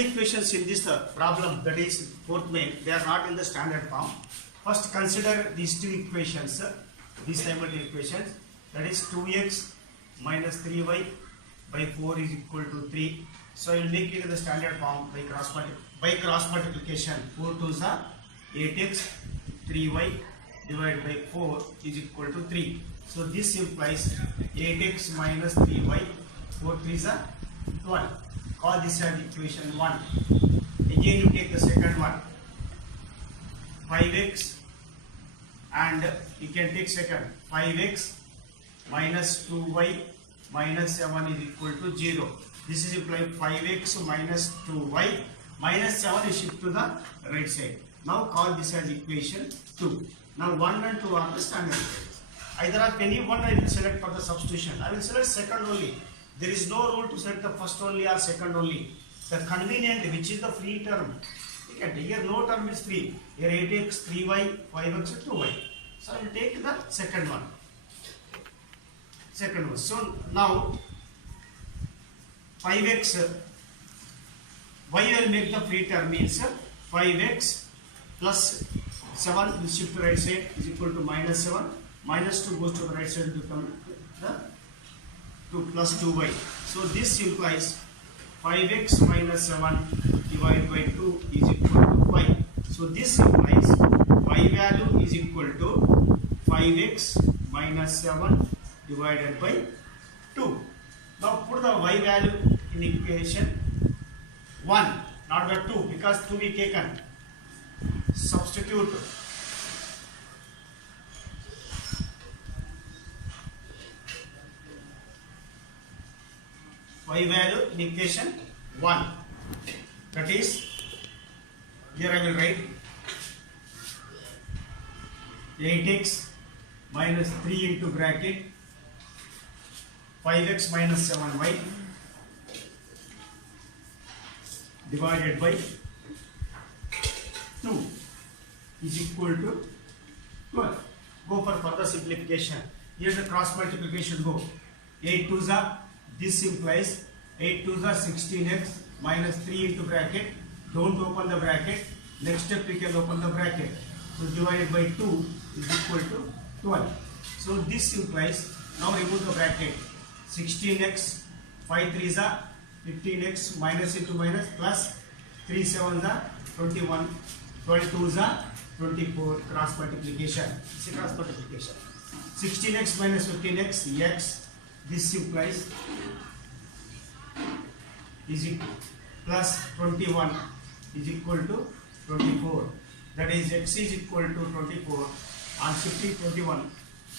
the equations in this problem, that is fourth main, they are not in the standard form. First consider these two equations, these simultaneous equations, that is 2x minus 3y by 4 is equal to 3. So I will make it in the standard form by cross multiplication. 4 2s are 8x, 3y divided by 4 is equal to 3. So this implies 8x minus 3y, 4 3s are 12. Call this as equation 1. Again you take the second one, 5x, and you can take second, 5x minus 2y minus 7 is equal to 0. This is implying 5x minus 2y minus 7 is shift to the right side. Now call this as equation 2. Now 1 and 2 are the standard equations. Either of any one I will select for the substitution. I will select second only. There is no rule to select the first only or second only. The convenient, which is the free term. You can take here, no term is free. Here 8x, 3y, 5x, 2y. So I will take the second one. So now 5x, y will make the free term means 5x plus 7 will shift to right side is equal to minus 7. Minus 2 goes to the right side to become the 2 plus 2y. So this implies 5x minus 7 divided by 2 is equal to 5. So this implies y value is equal to 5x minus 7 divided by 2. Now put the y value in equation 1, not the 2, because 2 we taken. Substitute y value in equation 1. That is, here I will write 8x minus 3 into bracket 5x minus 7y divided by 2 is equal to 12. Go for further simplification. Here the cross multiplication go. 8 2s are, this implies 8 2s are 16x minus 3 into bracket. Don't open the bracket. Next step we can open the bracket. So divided by 2 is equal to 12. So this implies, now remove the bracket. 16x, 5 3s are 15x minus into minus plus 3 7s are 21. 12 2s are 24, cross multiplication. See cross multiplication. 16x minus 15x, x. This implies is equal plus 21 is equal to 24. That is x is equal to 24. On shifting 21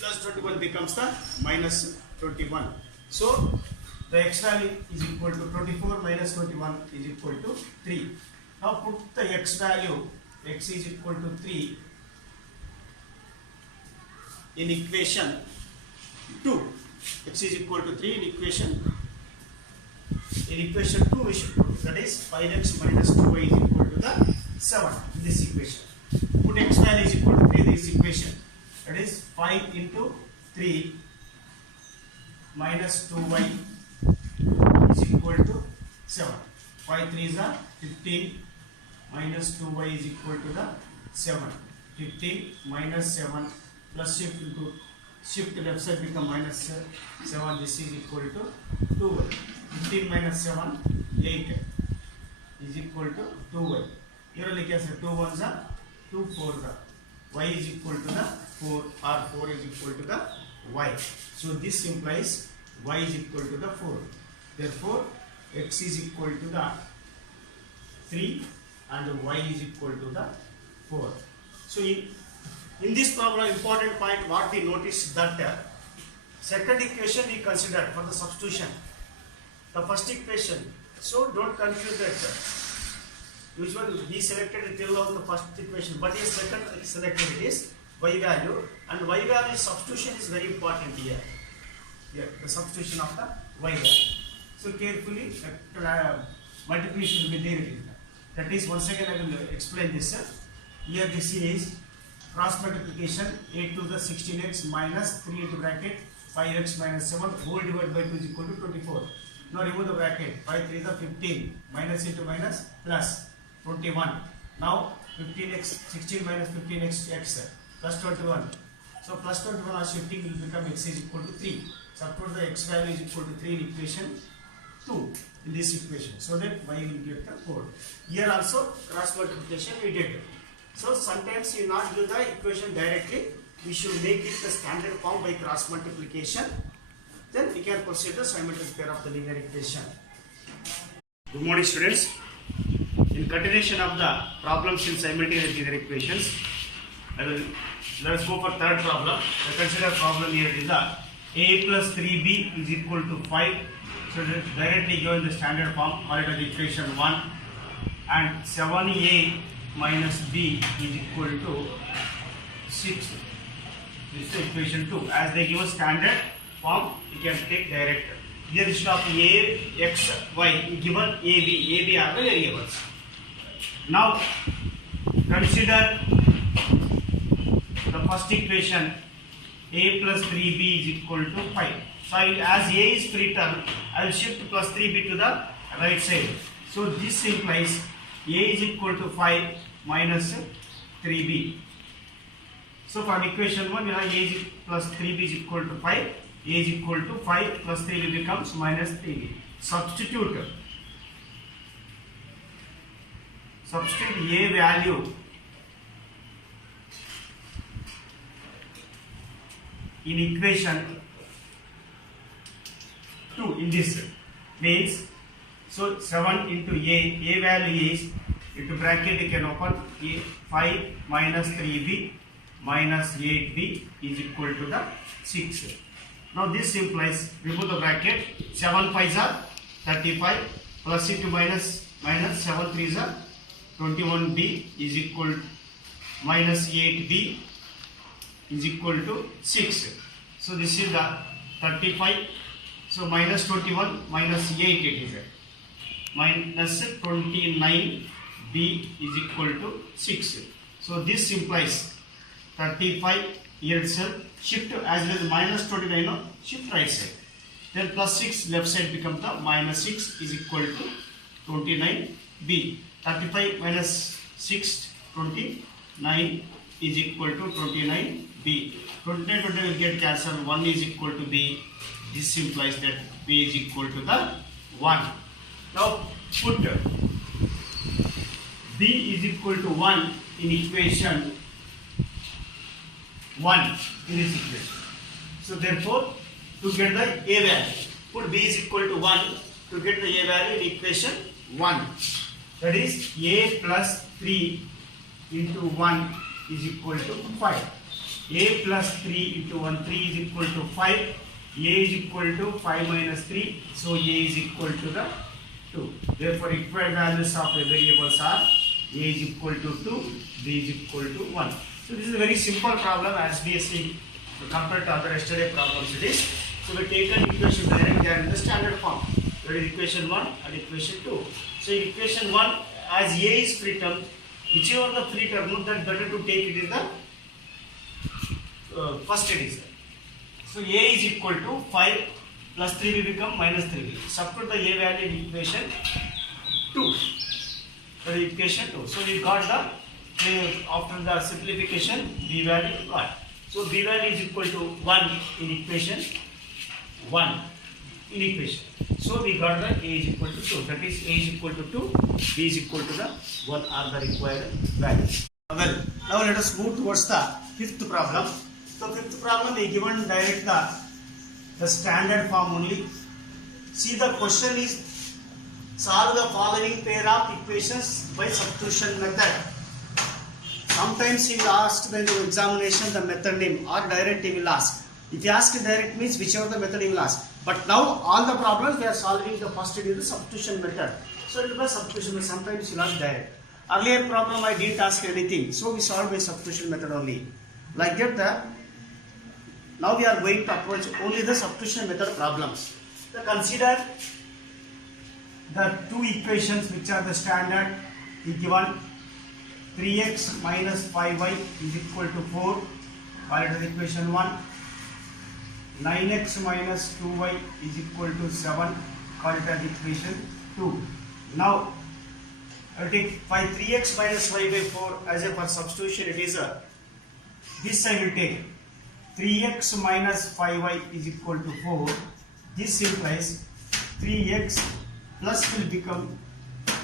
plus 21 becomes the minus 21. So the x value is equal to 24 minus 21 is equal to 3. Now put the x value, x is equal to 3 in equation 2. X is equal to 3 in equation 2 we should put, that is 5x minus 2y is equal to the 7 in this equation. Put x value is equal to 3 in this equation, that is 5 into 3 minus 2y is equal to 7. 5 3s are 15 minus 2y is equal to the 7. 15 minus 7 plus shift left side become minus 7. This is equal to 2y. 15 minus 7, 8 is equal to 2y. Here only can say 2 1s are 2 4s are. Y is equal to the 4 or 4 is equal to the y. So this implies y is equal to the 4. Therefore x is equal to the 3 and y is equal to the 4. So in this problem, important point what we notice that second equation we consider for the substitution. The first equation, so don't confuse that. Usually we selected till of the first equation, but here second selected it is y value, and y value substitution is very important here. Here the substitution of the y value. So carefully multiplication will be there. That is, once again I will explain this. Here this is cross multiplication, 8 to the 16x minus 3 into bracket 5x minus 7 whole divided by 2 is equal to 24. Now remove the bracket. 5 3 is 15. Minus into minus plus 21. Now 15x 16 minus 15x x plus 21. So plus 21 as shifting will become x is equal to 3. Suppose the x value is equal to 3 in equation 2 in this equation. So that y will get the code. Here also cross multiplication we did. So sometimes you not do the equation directly. We should make it the standard form by cross multiplication. Then we can proceed the simultaneous pair of the linear equation. Good morning, students. In continuation of the problems in simultaneous linear equations, let us go for third problem. The considered problem here is that a plus 3b is equal to 5. So directly given the standard form, call it as equation 1, and 7a minus b is equal to 6. This is equation 2. As they give a standard form, you can take direct. Here instead of a, x, y, given ab are the variables. Now consider the first equation, a plus 3b is equal to 5. So as a is free term, I will shift plus 3b to the right side. So this implies a is equal to 5 minus 3b. So from equation 1, we have a is plus 3b is equal to 5. A is equal to 5 plus 3b becomes minus 3b. Substitute a value in equation 2 in this means, so 7 into a value is, into bracket you can open, 5 minus 3b minus 8b is equal to the 6. Now this implies, remove the bracket, 7 5s are 35, plus into minus 7 3s are 21b is equal to minus 8b is equal to 6. So this is the 35. So minus 21 minus 8 it is minus 29b is equal to 6. So this implies 35 here itself, shift as well as minus 29, no? Shift right side. Then plus 6 left side becomes the minus 6 is equal to 29b. 35 minus 6, 29 is equal to 29b. 29 will get cancelled, 1 is equal to b. This implies that b is equal to the 1. Now put b is equal to 1 in equation 1 in this equation. So therefore, to get the a value, put b is equal to 1 to get the a value in equation 1. That is a plus 3 into 1 is equal to 5. A plus 3 into 1, 3 is equal to 5. A is equal to 5 minus 3. So a is equal to the 2. Therefore, required values of the variables are a is equal to 2, b is equal to 1. So this is a very simple problem as we see compared to other yesterday problems it is. So we take an equation direct, they are in the standard form. That is equation 1 and equation 2. So in equation 1, as a is free term, whichever the free term, that better to take it in the first division. So a is equal to 5 plus 3b become minus 3b. Substitute the a value in equation 2. That is equation 2. So we got the, after the simplification, b value got. So b value is equal to 1 in equation 1 in equation. So we got the a is equal to 2. That is a is equal to 2, b is equal to the 1 are the required values. Well, now let us move towards the fifth problem. So fifth problem we given direct the standard form only. See, the question is solve the following pair of equations by substitution method. Sometimes he will ask when you examination the method name, or direct he will ask. If you ask direct means whichever the method he will ask. But now all the problems we are solving the first is the substitution method. So it will be substitution method. Sometimes you will ask direct. Earlier problem I didn't ask anything, so we solved by substitution method only. Like that, now we are going to approach only the substitution method problems. So consider the two equations which are the standard. We given 3x minus 5y is equal to 4. Call it as equation 1. 9x minus 2y is equal to 7. call it as equation 2. Now I will take 3x minus y by 4 as a for substitution. It is a this I will take 3x minus 5y is equal to 4. This implies 3x plus will become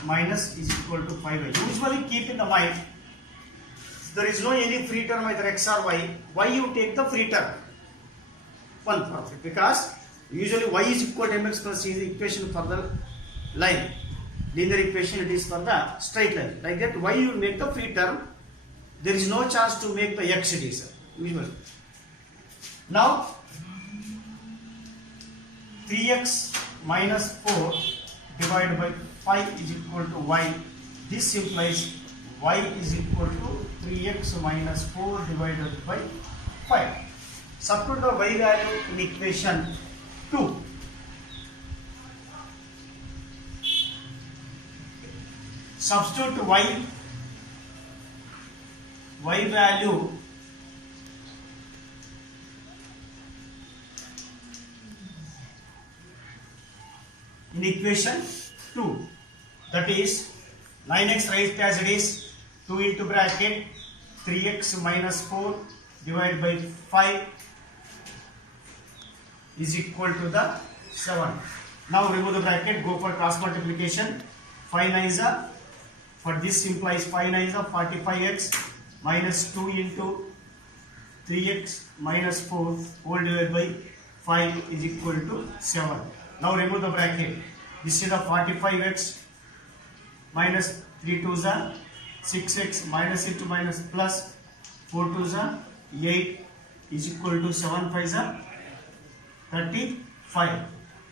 minus is equal to 5y. Usually keep in the mind, there is no any free term either x or y. Why you take the free term? One profit, because usually y is equal to mx plus c is the equation for the line. Linear equation it is for the straight line. Like that, why you make the free term? There is no chance to make the x it is usually. Now 3x minus 4 divided by 5 is equal to y. This implies y is equal to 3x minus 4 divided by 5. Substitute the y value in equation 2. Substitute y value in equation 2, that is 9x raised as it is 2 into bracket 3x minus 4 divided by 5 is equal to the 7. Now remove the bracket, go for cross multiplication. 5 9s are, for this implies 5 9s are 45x minus 2 into 3x minus 4 whole divided by 5 is equal to 7. Now remove the bracket. This is the 45x minus 3 2s are 6x minus into minus plus 4 2s are 8 is equal to 7 5s are 35.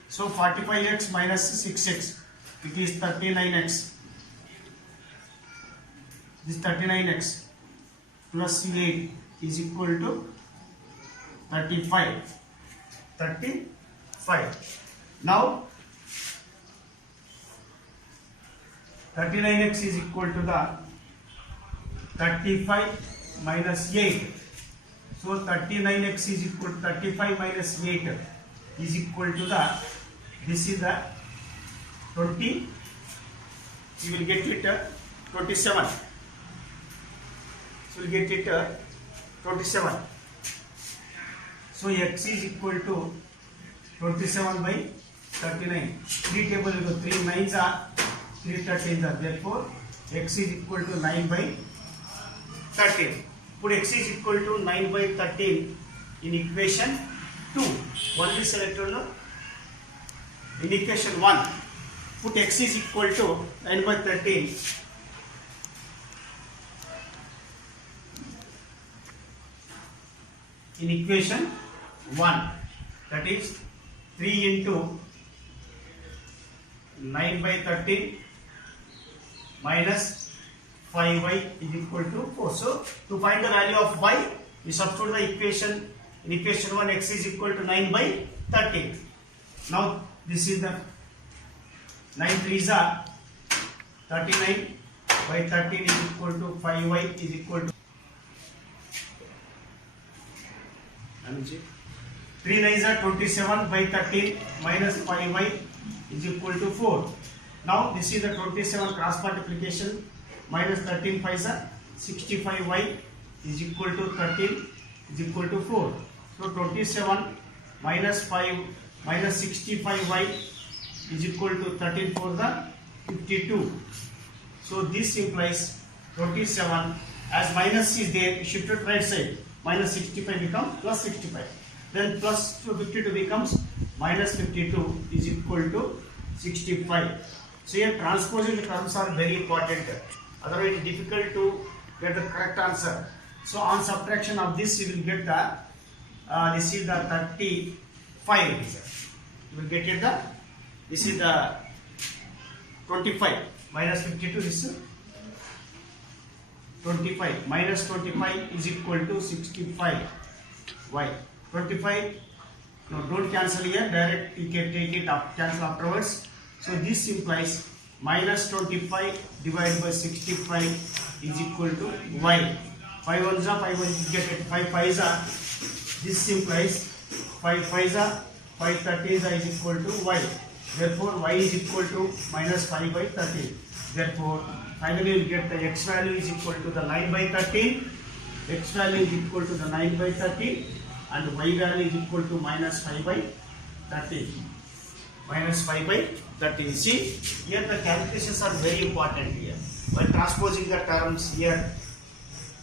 So 45x minus 6x, it is 39x. This 39x plus 8 is equal to 35. Now 39x is equal to the 35 minus 8. So 39x is equal to 35 minus 8 is equal to the, this is the 20, you will get it 27. So you will get it 27. So x is equal to 27 by 39. 3 table, 3 9s are 3 13s are. Therefore, x is equal to 9 by 13. Put x is equal to 9 by 13 in equation 2. Only select on in equation 1. Put x is equal to 9 by 13 in equation 1. That is 3 into 9 by 13 minus 5y is equal to 4. So to find the value of y, we substitute the equation in equation 1, x is equal to 9 by 13. Now this is the 9 3s are 39 by 13 is equal to 5y is equal to 3 9s are 27 by 13 minus 5y is equal to 4. Now this is the 27 cross multiplication, minus 13 5s are 65y is equal to 13 is equal to 4. So 27 minus 5 minus 65y is equal to 13 for the 52. So this implies 27, as minus is there, shifted right side, minus 65 becomes plus 65. Then plus 52 becomes minus 52 is equal to 65. So here transposing terms are very important. Otherwise it is difficult to get the correct answer. So on subtraction of this you will get the this is the 35. You will get it the, this is the 25 minus 52, this is 25 minus 25 is equal to 65. Why? 25, no, don't cancel here, direct you can take it up, cancel afterwards. So this implies minus 25 divided by 65 is equal to y. 5 1s are 5 1s, get it, 5 5s are, this implies 5 5s are 5 30s is equal to y. Therefore, y is equal to minus 5 by 13. Therefore, finally you will get the x value is equal to the 9 by 13. X value is equal to the 9 by 13 and y value is equal to minus 5 by 13. Minus 5 by 13. See, here the calculations are very important here. By transposing the terms here,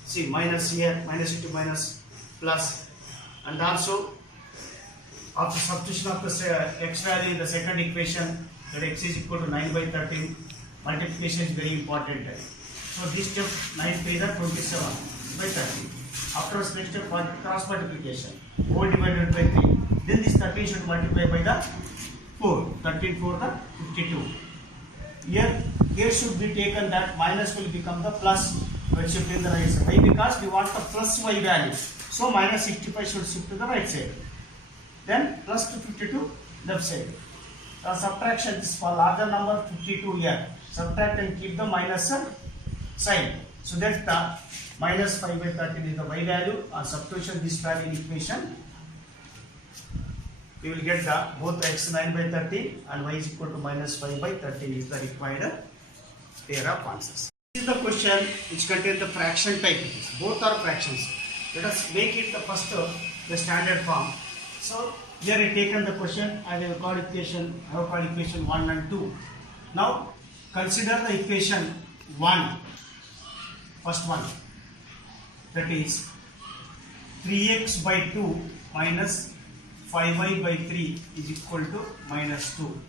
see minus here, minus into minus, plus, and also after substitution of the x value in the second equation, that x is equal to 9 by 13, multiplication is very important. So this step 9 3 is 27 by 13. Afterwards next step cross multiplication, 4 divided by 3. Then this 13 should multiply by the 4. 13 4 the 52. Here should be taken that minus will become the plus when shift in the right side. Why? Because we want the plus y value. So minus 65 should shift to the right side. Then plus 252 left side. Subtraction, this for larger number 52 here. Subtract and keep the minus sign. So that's the minus 5 by 13 is the y value. On substitution this value in equation, we will get the both x 9 by 13 and y is equal to minus 5 by 13 is the required pair of answers. This is the question which contains the fraction type. Both are fractions. Let us make it the first the standard form. So here I taken the question. I have called equation 1 and 2. Now consider the equation 1. First one, that is 3x by 2 minus 5y by 3 is equal to minus 2.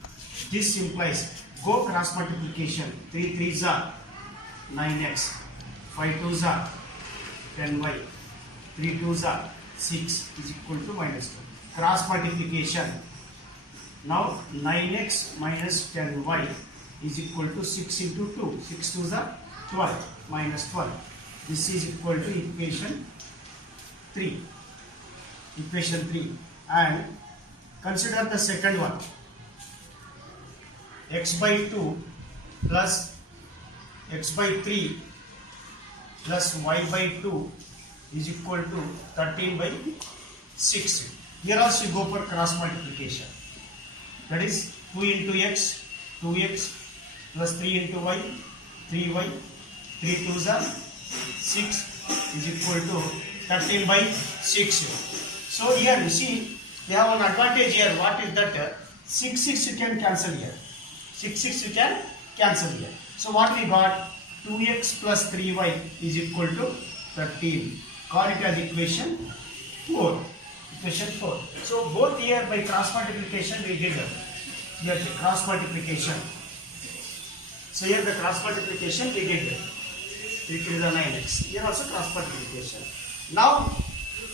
This implies go cross multiplication. 3 3s are 9x, 5 2s are 10y, 3 2s are 6 is equal to minus 2. Cross multiplication. Now 9x minus 10y is equal to 6 into 2. 6 2s are 12 minus 12. This is equal to equation 3. Equation 3. And consider the second one. X by 2 plus x by 3 plus y by 2 is equal to 13 by 6. Here also you go for cross multiplication. That is 2 into x, 2x plus 3 into y, 3y, 3 2s are 6 is equal to 13 by 6. So here you see, we have an advantage here. What is that? 6 6 you can cancel here. 6 6 you can cancel here. So what we got? 2x plus 3y is equal to 13. Call it as equation 4. Equation 4. So both here by cross multiplication we did here the cross multiplication. So here the cross multiplication we did it. It is a 9x. Here also cross multiplication. Now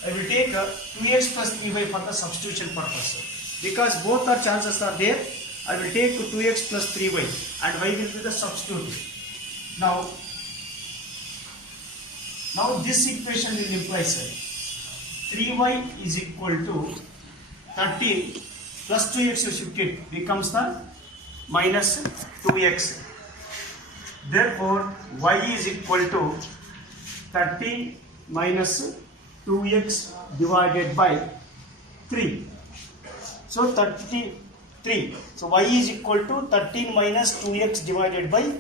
I will take 2x plus 3y for the substitution purpose. Because both our chances are there, I will take 2x plus 3y and y will be the substitute. Now this equation will imply 3y is equal to 13 plus 2x you shift it becomes the minus 2x. Therefore, y is equal to 13 minus 2x divided by 3. So 33. So y is equal to 13 minus 2x divided by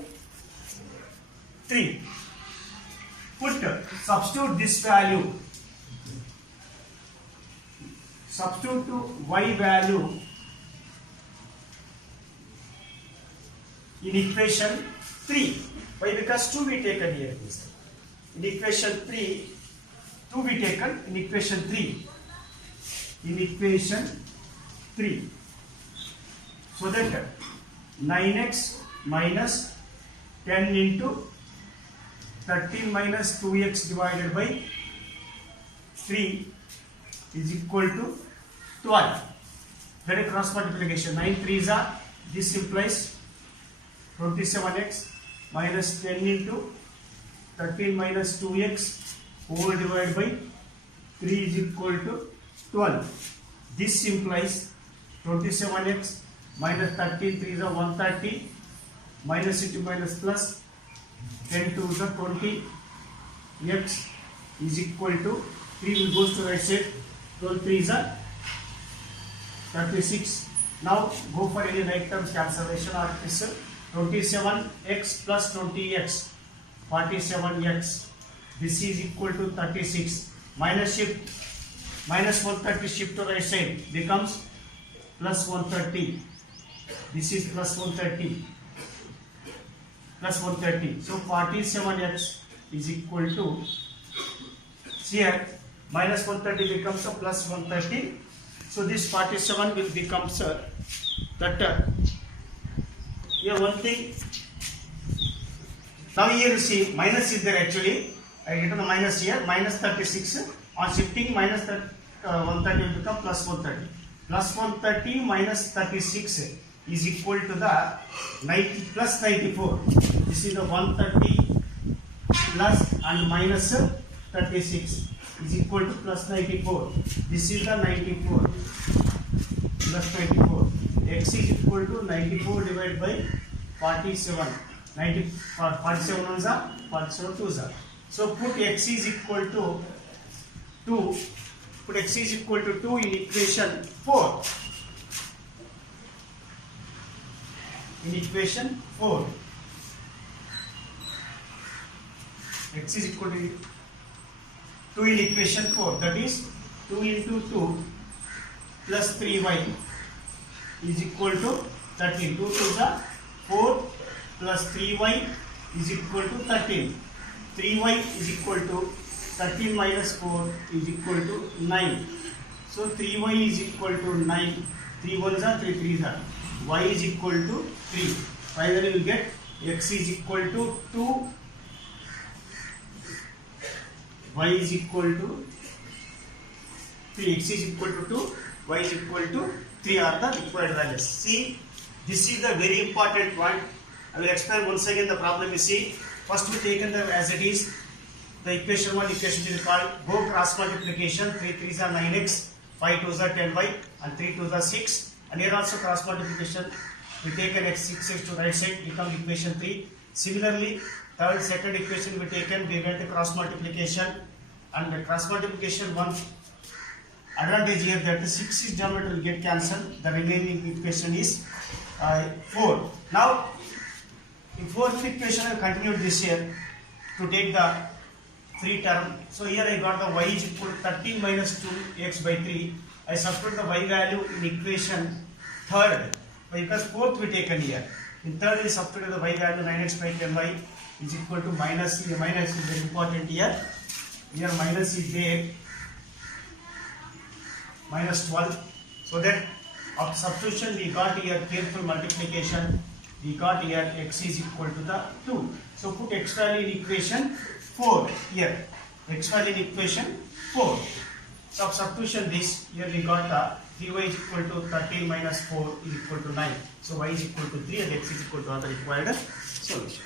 3. Substitute this value. Substitute to y value in equation 3. Why? Because 2 we taken here. In equation 3, 2 we taken in equation 3. In equation 3. So that 9x minus 10 into 13 minus 2x divided by 3 is equal to 12. That is cross multiplication. 9 3s are, this implies 27x minus 10 into 13 minus 2x whole divided by 3 is equal to 12. This implies 27x minus 13 3 is 130 minus into minus plus 10 to the 20 x is equal to 3 will goes to right side, 12 3 is 36 Now go for any right terms cancellation or it is 27x plus 20x, 47x. This is equal to 36. Minus 130 shift to right side becomes plus 130. This is plus 130. Plus 130. So 47x is equal to, here minus 130 becomes a plus 130. So this 47 will become that here one thing. Now here you see minus is there actually. I get on the minus here, minus 36. On shifting minus 130 will become plus 130. Plus 130 minus 36 is equal to the 90 plus 94. This is the 130 plus and minus 36 is equal to plus 94. This is the 94 plus 94. X is equal to 94 divided by 47. 47 ones are 47 twos are. So put x is equal to 2. Put x is equal to 2 in equation 4. In equation 4. X is equal to 2 in equation 4. That is 2 into 2 plus 3y is equal to 13. 2 to the 4 plus 3y is equal to 13. 3y is equal to 13 minus 4 is equal to 9. So 3y is equal to 9. 3 ones are 3 threes are. Y is equal to 3. Finally you will get x is equal to 2. Y is equal to 3. X is equal to 2. Y is equal to 3 are the required values. See, this is the very important point. I will explain once again the problem. You see, first we taken them as it is. The equation 1, equation 2 is called go cross multiplication. 3 3s are 9x, 5 2s are 10y, and 3 2s are 6. And here also cross multiplication. We taken x 6x to right side, become equation 3. Similarly, second equation we taken, we went to cross multiplication, and the cross multiplication one advantage here that the 6 is denominator will get cancelled. The remaining equation is 4. Now, in fourth equation I continued this here to take the 3 term. So here I got the y is equal to 13 minus 2x by 3. I substitute the y value in equation third because fourth we taken here. In third we substitute the y value 9x by 10y is equal to minus. The minus is very important here. Here minus is there. Minus 12. So that of substitution we got here careful multiplication. We got here x is equal to the 2. So put x value in equation 4 here. X value in equation 4. So substitution this, here we got the 3y is equal to 13 minus 4 is equal to 9. So y is equal to 3 and x is equal to the required solution.